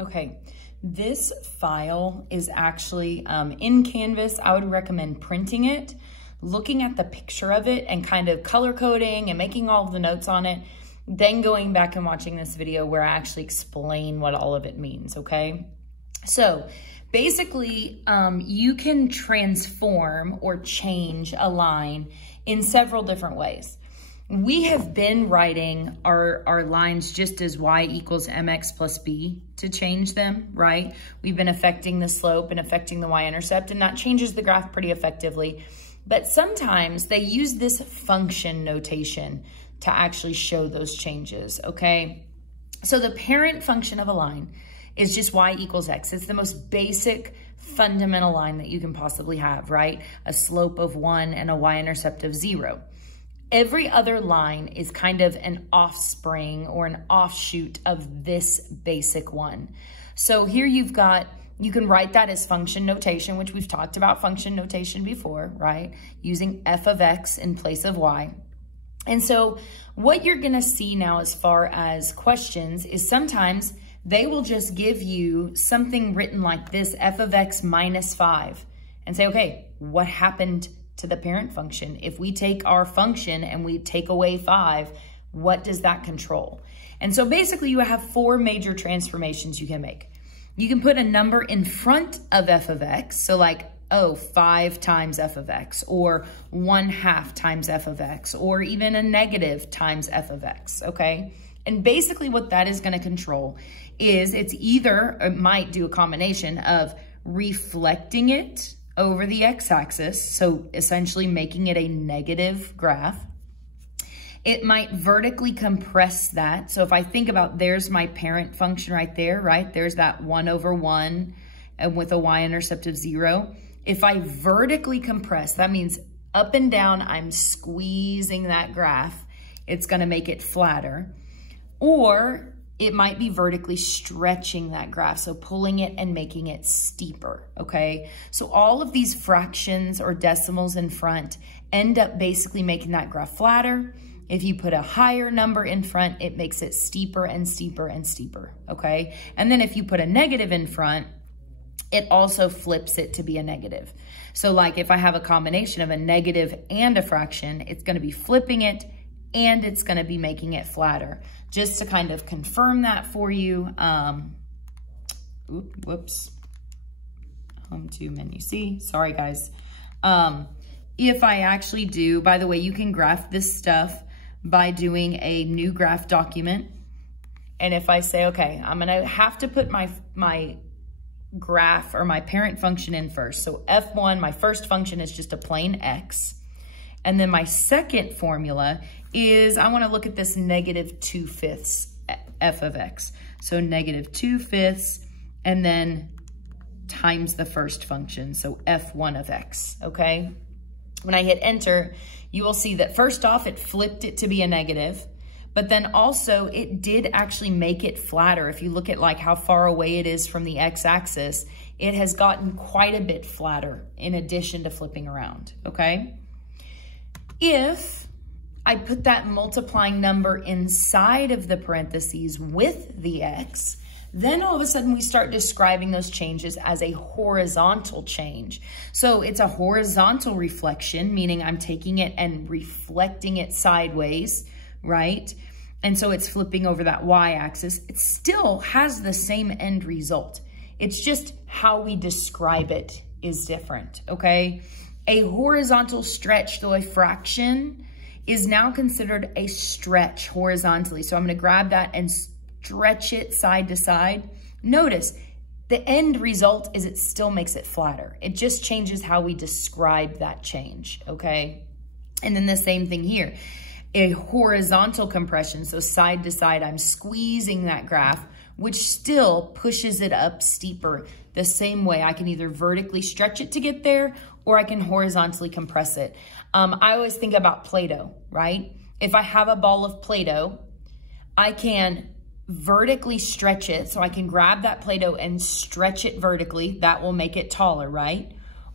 Okay, this file is actually in Canvas. I would recommend printing it, looking at the picture of it and kind of color coding and making all of the notes on it, then going back and watching this video where I actually explain what all of it means, okay? So basically, you can transform or change a line in several different ways. We have been writing our lines just as y equals mx plus b to change them, right? We've been affecting the slope and affecting the y-intercept, and that changes the graph pretty effectively. But sometimes they use this function notation to actually show those changes, okay? So the parent function of a line is just y equals x. It's the most basic fundamental line that you can possibly have, right? A slope of 1 and a y-intercept of 0. Every other line is kind of an offspring or an offshoot of this basic one. So here you've got, you can write that as function notation, which we've talked about function notation before, right? Using f of x in place of y. And so what you're gonna see now as far as questions is sometimes they will just give you something written like this, f of x minus 5, and say, okay, what happened to the parent function? If we take our function and we take away 5, what does that control? And so basically you have 4 major transformations you can make. You can put a number in front of f of x, so like, oh, 5 times f of x, or 1/2 times f of x, or even a negative times f of x, okay? And basically what that is gonna control is it's either, it might do a combination of reflecting it over the x-axis, so essentially making it a negative graph. It might vertically compress that. So if I think about, there's my parent function right there, right? There's that 1/1 and with a y-intercept of 0. If I vertically compress, that means up and down, I'm squeezing that graph. It's gonna make it flatter. Or it might be vertically stretching that graph, so pulling it and making it steeper, okay? So all of these fractions or decimals in front end up basically making that graph flatter. If you put a higher number in front, it makes it steeper and steeper and steeper, okay? And then if you put a negative in front, it also flips it to be a negative. So like if I have a combination of a negative and a fraction, it's gonna be flipping it and it's gonna be making it flatter. Just to kind of confirm that for you, whoops, home to menu C, sorry guys. If I actually do, by the way, you can graph this stuff by doing a new graph document. And if I say, okay, I'm gonna have to put my graph or my parent function in first. So F1, my first function is just a plain X. And then my second formula is I want to look at this negative 2/5 f of x. So negative 2/5 and then times the first function. So f1 of x, okay? When I hit enter, you will see that first off, it flipped it to be a negative, but then also it did actually make it flatter. If you look at like how far away it is from the x-axis, it has gotten quite a bit flatter in addition to flipping around, okay? If I put that multiplying number inside of the parentheses with the x, then all of a sudden we start describing those changes as a horizontal change. So it's a horizontal reflection, meaning I'm taking it and reflecting it sideways, right? And so it's flipping over that y-axis. It still has the same end result. It's just how we describe it is different, okay? A horizontal stretch, though a fraction, is now considered a stretch horizontally. So I'm gonna grab that and stretch it side to side. Notice, the end result is it still makes it flatter. It just changes how we describe that change, okay? And then the same thing here. A horizontal compression, so side to side, I'm squeezing that graph, which still pushes it up steeper. The same way, I can either vertically stretch it to get there, or I can horizontally compress it. I always think about Play-Doh, right? If I have a ball of Play-Doh, I can vertically stretch it, so I can grab that Play-Doh and stretch it vertically. That will make it taller, right?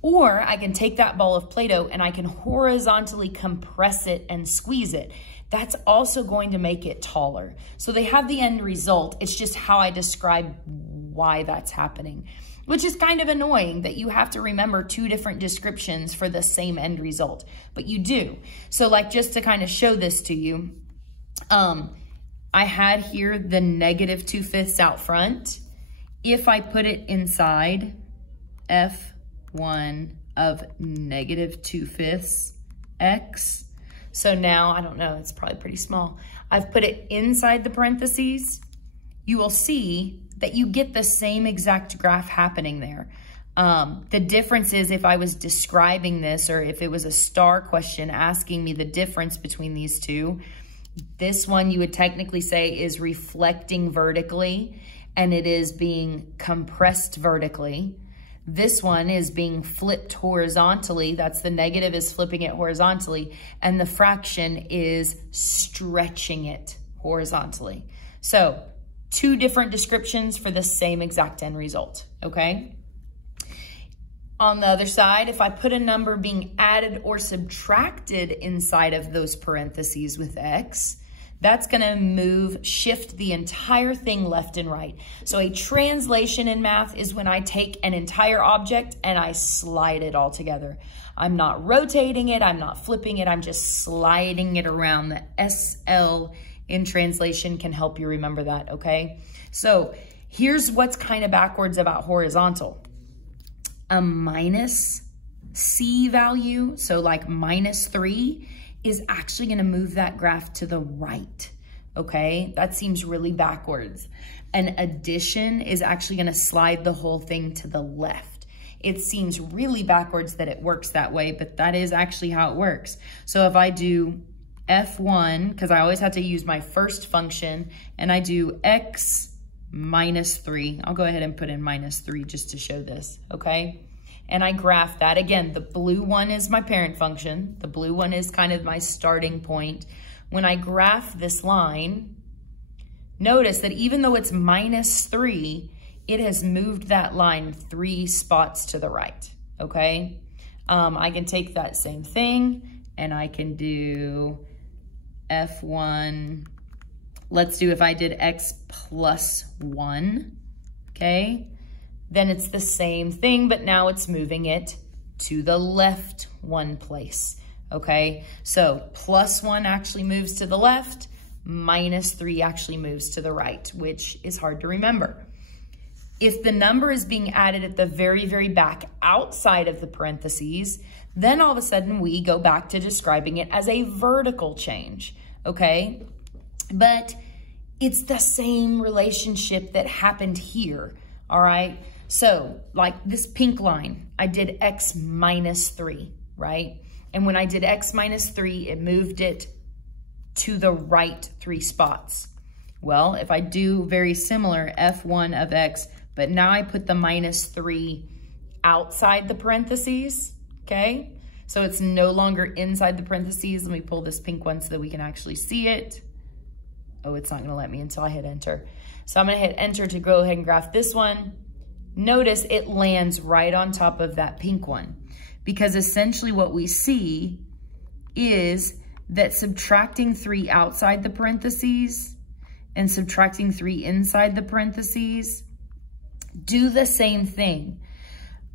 Or I can take that ball of Play-Doh and I can horizontally compress it and squeeze it. That's also going to make it taller. So they have the end result. It's just how I describe why that's happening, which is kind of annoying that you have to remember 2 different descriptions for the same end result, but you do. So like, just to kind of show this to you, I had here the negative 2/5 out front. If I put it inside f1 of negative 2/5 x, so now, I don't know, it's probably pretty small. I've put it inside the parentheses. You will see that you get the same exact graph happening there. The difference is if I was describing this, or if it was a star question asking me the difference between these two, this one you would technically say is reflecting vertically, and it is being compressed vertically. This one is being flipped horizontally. That's the negative is flipping it horizontally, and the fraction is stretching it horizontally. So 2 different descriptions for the same exact end result, okay? On the other side, if I put a number being added or subtracted inside of those parentheses with x, that's gonna shift the entire thing left and right. So a translation in math is when I take an entire object and I slide it all together. I'm not rotating it, I'm not flipping it, I'm just sliding it around. The SL in translation can help you remember that, okay? So here's what's kind of backwards about horizontal. A minus C value, so like -3, is actually gonna move that graph to the right, okay? That seems really backwards. An addition is actually gonna slide the whole thing to the left. It seems really backwards that it works that way, but that is actually how it works. So if I do f1, because I always have to use my first function, and I do x -3. I'll go ahead and put in -3 just to show this, okay? And I graph that. Again, the blue one is my parent function. The blue one is kind of my starting point. When I graph this line, notice that even though it's -3, it has moved that line 3 spots to the right, okay? I can take that same thing and I can do f1. Let's do, if I did x +1, okay? Then it's the same thing, but now it's moving it to the left 1 place, okay? So +1 actually moves to the left, -3 actually moves to the right, which is hard to remember. If the number is being added at the very, very back outside of the parentheses, then all of a sudden we go back to describing it as a vertical change, okay? But it's the same relationship that happened here, all right? So like this pink line, I did x -3, right? And when I did x -3, it moved it to the right 3 spots. Well, if I do very similar, f1 of x, but now I put the -3 outside the parentheses, okay? So it's no longer inside the parentheses. Let me pull this pink one so that we can actually see it. Oh, it's not gonna let me until I hit enter. So I'm gonna hit enter to go ahead and graph this one. Notice it lands right on top of that pink one, because essentially what we see is that subtracting 3 outside the parentheses and subtracting 3 inside the parentheses do the same thing.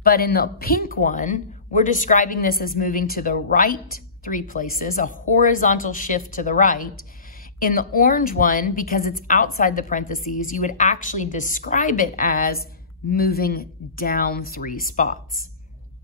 But in the pink one, we're describing this as moving to the right 3 places, a horizontal shift to the right. In the orange one, because it's outside the parentheses, you would actually describe it as moving down 3 spots.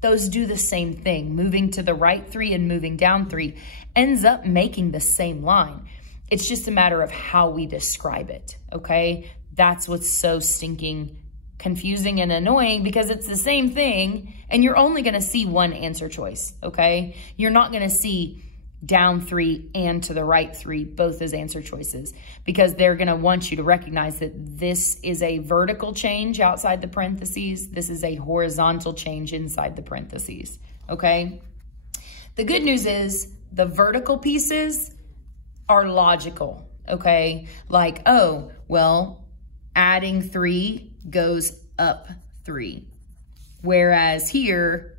Those do the same thing. Moving to the right 3 and moving down 3 ends up making the same line. It's just a matter of how we describe it, okay? That's what's so stinking confusing and annoying, because it's the same thing and you're only gonna see one answer choice, okay? You're not gonna see down 3 and to the right 3, both as answer choices, because they're gonna want you to recognize that this is a vertical change outside the parentheses. This is a horizontal change inside the parentheses, okay? The good news is the vertical pieces are logical, okay? Like, oh, well, adding 3 goes up 3. Whereas here,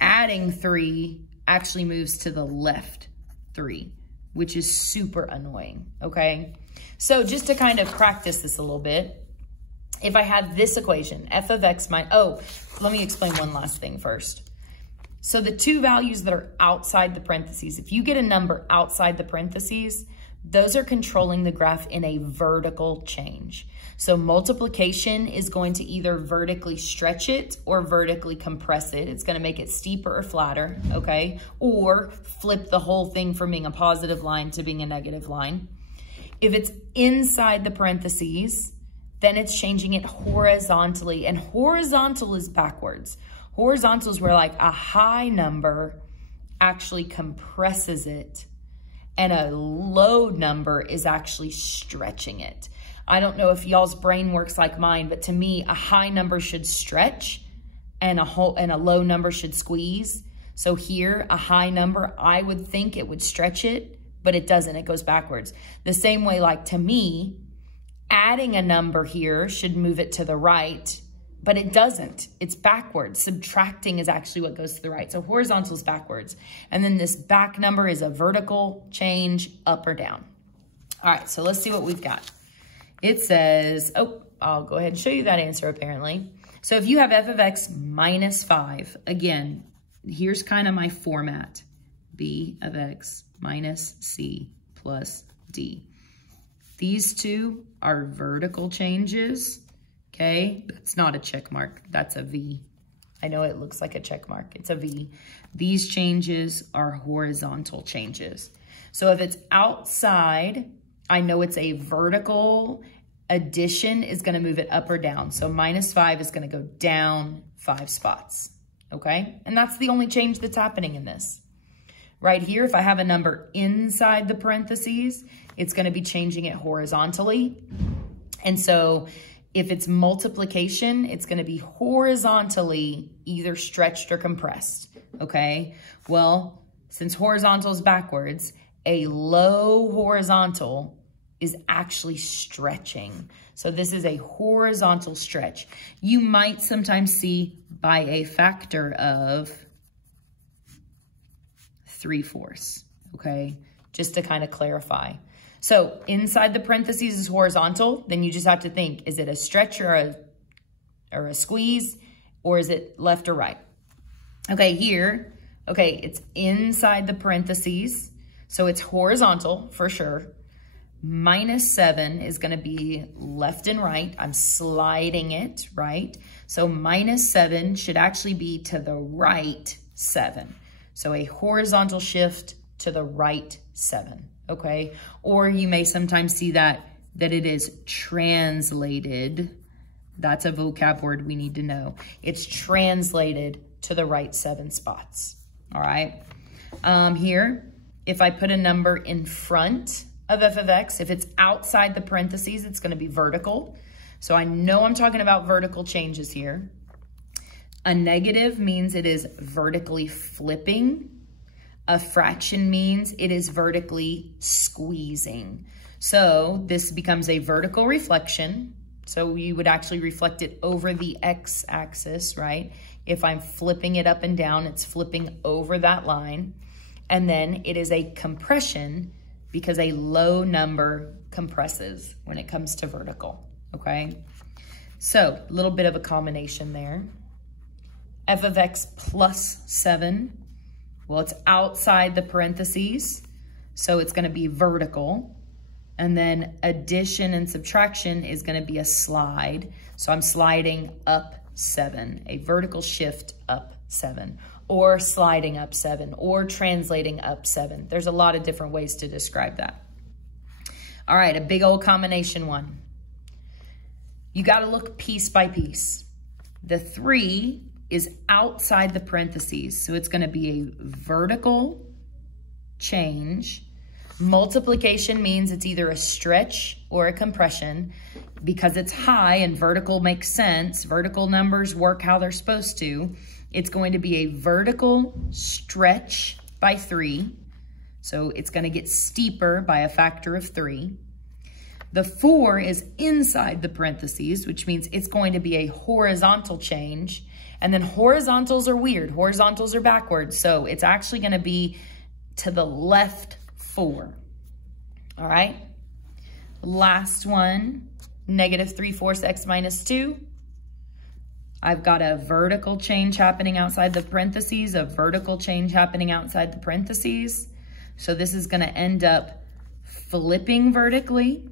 adding 3 actually moves to the left 3, which is super annoying, okay? So just to kind of practice this a little bit, if I have this equation, f of x minus, oh, let me explain one last thing first. So the two values that are outside the parentheses, if you get a number outside the parentheses, those are controlling the graph in a vertical change. So multiplication is going to either vertically stretch it or vertically compress it. It's going to make it steeper or flatter, okay? Or flip the whole thing from being a positive line to being a negative line. If it's inside the parentheses, then it's changing it horizontally, and horizontal is backwards. Horizontal is where like a high number actually compresses it and a low number is actually stretching it. I don't know if y'all's brain works like mine, but to me, a high number should stretch and a low number should squeeze. So here, a high number, I would think it would stretch it, but it doesn't, it goes backwards. The same way, like to me, adding a number here should move it to the right, but it doesn't. It's backwards. Subtracting is actually what goes to the right. So horizontal is backwards. And then this back number is a vertical change up or down. All right, so let's see what we've got. It says, oh, I'll go ahead and show you that answer apparently. So if you have f of x minus 5, again, here's kind of my format. B of x minus c plus d. These two are vertical changes, okay? That's not a check mark, that's a V. I know it looks like a check mark, it's a V. These changes are horizontal changes. So if it's outside, I know it's a vertical addition is gonna move it up or down. So minus 5 is gonna go down 5 spots, okay? And that's the only change that's happening in this. Right here, if I have a number inside the parentheses, it's going to be changing it horizontally. And so if it's multiplication, it's going to be horizontally either stretched or compressed, okay? Well, since horizontal is backwards, a low horizontal is actually stretching. So this is a horizontal stretch. You might sometimes see by a factor of 3/4, okay? Just to kind of clarify. So inside the parentheses is horizontal, then you just have to think, is it a stretch or a squeeze, or is it left or right? Okay, here, okay, it's inside the parentheses, so it's horizontal for sure. Minus 7 is gonna be left and right. I'm sliding it, right? So minus 7 should actually be to the right 7. So a horizontal shift to the right 7, okay? Or you may sometimes see that it is translated. That's a vocab word we need to know. It's translated to the right 7 spots, all right? Here, if I put a number in front of f of x, if it's outside the parentheses, it's gonna be vertical. So I know I'm talking about vertical changes here. A negative means it is vertically flipping. A fraction means it is vertically squeezing. So this becomes a vertical reflection. So you would actually reflect it over the x-axis, right? If I'm flipping it up and down, it's flipping over that line. And then it is a compression because a low number compresses when it comes to vertical, okay? So a little bit of a combination there. F of x plus 7, well, it's outside the parentheses, so it's gonna be vertical. And then addition and subtraction is gonna be a slide. So I'm sliding up 7, a vertical shift up 7, or sliding up 7, or translating up 7. There's a lot of different ways to describe that. All right, a big old combination one. You gotta look piece by piece. The 3 is outside the parentheses, so it's gonna be a vertical change. Multiplication means it's either a stretch or a compression. Because it's high and vertical makes sense, vertical numbers work how they're supposed to, it's going to be a vertical stretch by 3. So it's gonna get steeper by a factor of 3. The 4 is inside the parentheses, which means it's going to be a horizontal change. And then horizontals are weird. Horizontals are backwards. So it's actually going to be to the left 4. All right. Last one negative 3/4 x minus 2. I've got a vertical change happening outside the parentheses, a vertical change happening outside the parentheses. So this is going to end up flipping vertically,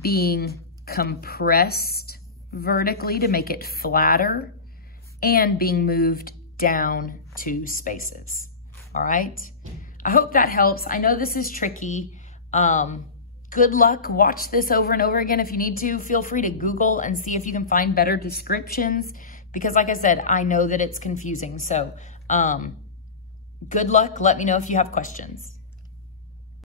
being compressed vertically to make it flatter, and being moved down 2 spaces. All right. I hope that helps. I know this is tricky. Good luck. Watch this over and over again. If you need to, feel free to Google and see if you can find better descriptions, because like I said, I know that it's confusing. So good luck. Let me know if you have questions.